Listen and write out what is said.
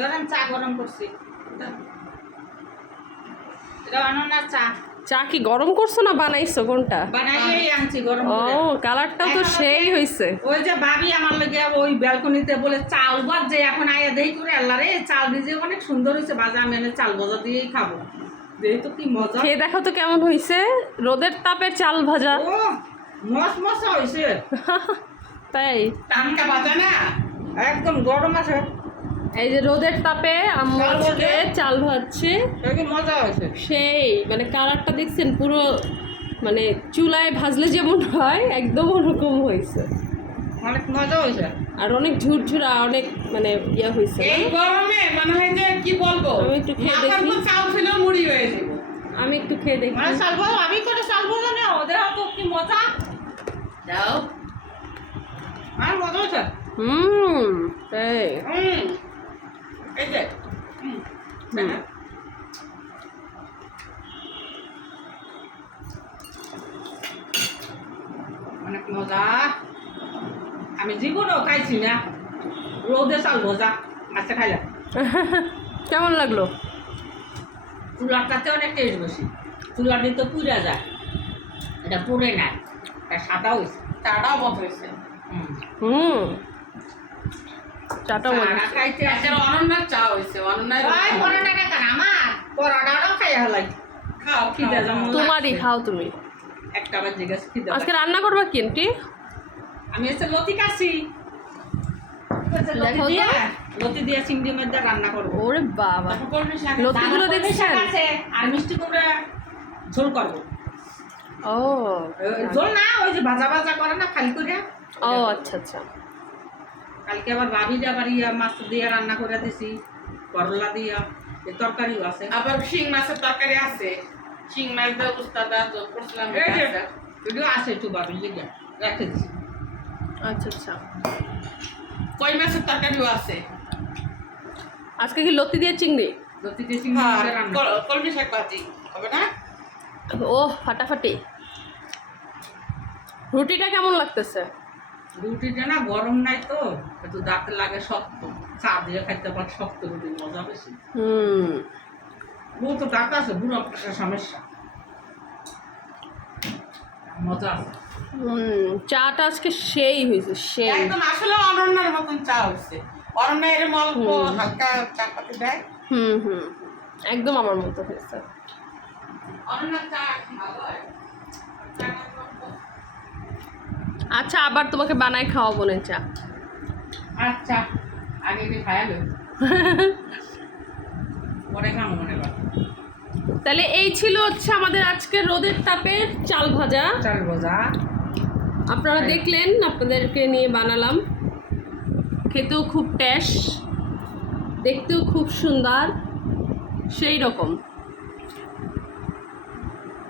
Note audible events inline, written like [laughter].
ধরেন চা গরম করছি। এটা চা। চা কি গরম করছ না বানাইছো কোনটা? বানাইয়েই আনছি গরম ও করে। কালারটাও তো সেই ওই যে ভাবি আমার লাগে ওই ব্যালকনিতে বলে চাল বাদ যে এখন আয়া দেই করে আল্লাহ রে চাল ভিজে অনেক সুন্দর হয়েছে বাজা আমি এনে চাল ভাজা দিয়েই খাব। যেহেতু কি মজা। খেয়ে দেখো তো কেমন হয়েছে রোদের তাপে চাল ভাজা। ও মস মশা হয়েছে [laughs] তাই। টানকা বাজা না একদম গরম আছে। এই যে রোদের তাপে আম্মু চাল ভাজা? আজকে চাল ভাজছে। মজা হয়েছে? সেই মানে কালারটা দেখছেন পুরো মানে চুলায় ভাজলে যেমন হয় একদম ওরকম হয়েছে। অনেক মজা হয়েছে? আর অনেক ঝুরঝুরা অনেক মানে ইয়া হয়েছে এই গরমে মনে হয় যে কি বলব? আমি একটু খেয়ে দেখি। চাল ছিল মুড়ি হয়ে যাব আমি একটু খেয়ে দেখি। মানে আমি করে নেই ওদের তো কি মজা? দাও। আর মজা হয়েছে? হুম তাই। হুম। এই যে। অনেক মজা। আমি জীবনও খাইছি না রোদে চাল ভজা আচ্ছা খাইলাম কেমন লাগল? চুলাটাতে অনেক টেস্ট বেশি। চুলাটি তো পুড়ে যায়। এটা পুড়ে নাই এটা সাদা হয়েছে চাটাও মত হয়েছে হুম। আসে। একটা অনন্যার চা হয়েছে অনন্যার তোমারই খাও তুমি। একটা বার জিজ্ঞাসা খিদে আজকে রান্না করবা কি আন্টি? আমি এসে লতি কাছি লতি দেখো তো। দিয়া? লতি দিয়া চিংড়ি মধ্যে রান্না করব। ওরে বাবা। লতিগুলো দেখছেন? আর মিষ্টি কুমড়া ঝোল করব। ও। ঝোল না ওই যে ভাজা ভাজা করে না খালি করে ও আচ্ছা আচ্ছা। কালকে আবার ভাবি যে ইয়া মাছ দিয়ে রান্না করে দিছি করলা দিয়া এ তরকারিও আছে। আবার শিং মাছের তরকারি আছে। শিং মাছ দাও উস্তাদা করছিলাম এটা আছে। এগুলো আছে একটু ভাবি লেগে রেখে দিছি। আচ্ছা আচ্ছা। কই মাছের তরকারিও আছে? আজকে কি লতি দিয়ে চিংড়ি? লতি দিয়ে চিংড়ি কল- কলমি শাক ভাজি হবে না? ও ফাটাফাটি। রুটিটা কেমন লাগতেছে? রুটিটা না গরম নাই তো একটু দাঁতে লাগে শক্ত। চা দিয়ে খাইতে পার শক্ত রুটি মজা বেশি। হুম। ও তো দাঁত আছে বুড়ো একটা সমস্যা। মজা আছে। হুম চাটা আজকে সেই হয়েছে সেই। একদম আসলে অনন্যার মতন চা হয়েছে। অনন্যা এরম অল্প হালকা চা পাতি দেয়। হুম হুম একদম আমার মতো হয়েছে। অনন্যার চা ভালো হয়। আচ্ছা আবার তোমাকে বানায় খাওয়াবো বলে চা আচ্ছা আগে খায়ালো পরে খাব মনে তাহলে এই ছিল হচ্ছে আমাদের আজকে রোদের তাপের চাল ভাজা। চাল ভাজা। আপনারা দেখলেন আপনাদেরকে নিয়ে বানালাম। খেতেও খুব টেস্ট দেখতেও খুব সুন্দর সেই রকম।